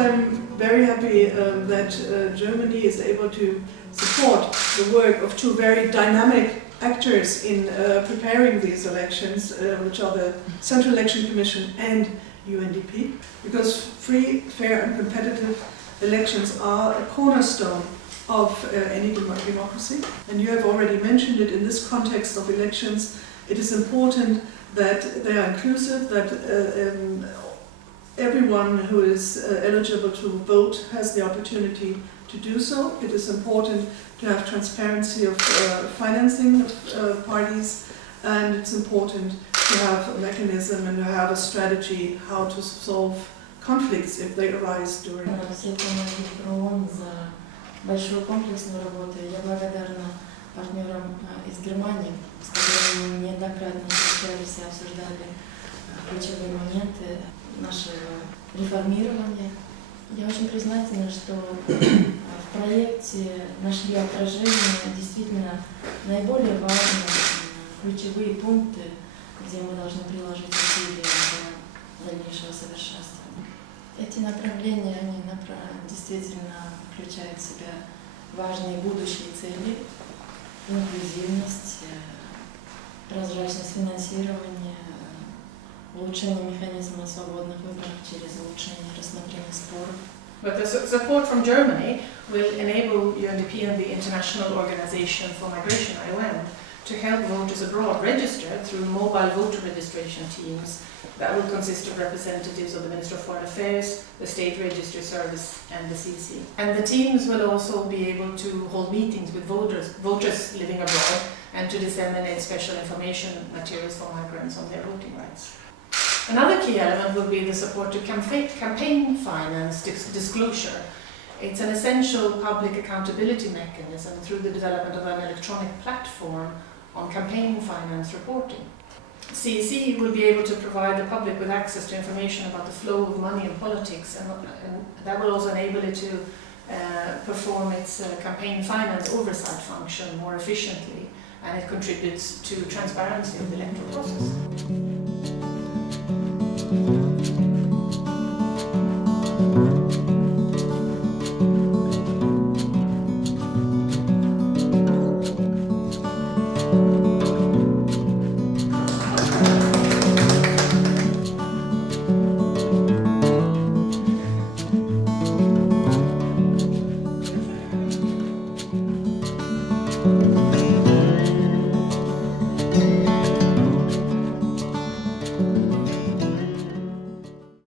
why I'm very happy that Germany is able to support the work of two very dynamic actors in preparing these elections, which are the Central Election Commission and UNDP, because free, fair and competitive elections are a cornerstone of any democracy. And you have already mentioned it in this context of elections. It is important that they are inclusive, that everyone who is eligible to vote has the opportunity to do so. It is important to have transparency of financing of parties, and it's important to have a mechanism and to have a strategy how to solve conflicts if they arise during it. Все помоги ПРООН за большую комплексную работу. Я благодарна партнерам из Германии, с которыми мы неоднократно встречались и обсуждали ключевые моменты нашего реформирования. Я очень признательна, что в проекте нашли отражение действительно наиболее важные ключевые пункты, где мы должны приложить усилия для дальнейшего совершенствования. Эти направления, они действительно включают в себя важные будущие цели: инклюзивность, прозрачность финансирования, улучшение механизма свободных выборов через улучшение рассмотрения споров. But the support from Germany will enable UNDP and the International Organization for Migration, IOM, to help voters abroad register through mobile voter registration teams that will consist of representatives of the Minister of Foreign Affairs, the State Register Service and the CC. And the teams will also be able to hold meetings with voters living abroad and to disseminate special information materials for migrants on their voting rights. Another key element will be the support to campaign finance disclosure. It's an essential public accountability mechanism through the development of an electronic platform on campaign finance reporting. CEC will be able to provide the public with access to information about the flow of money in politics, and that will also enable it to perform its campaign finance oversight function more efficiently, and it contributes to transparency of the electoral process.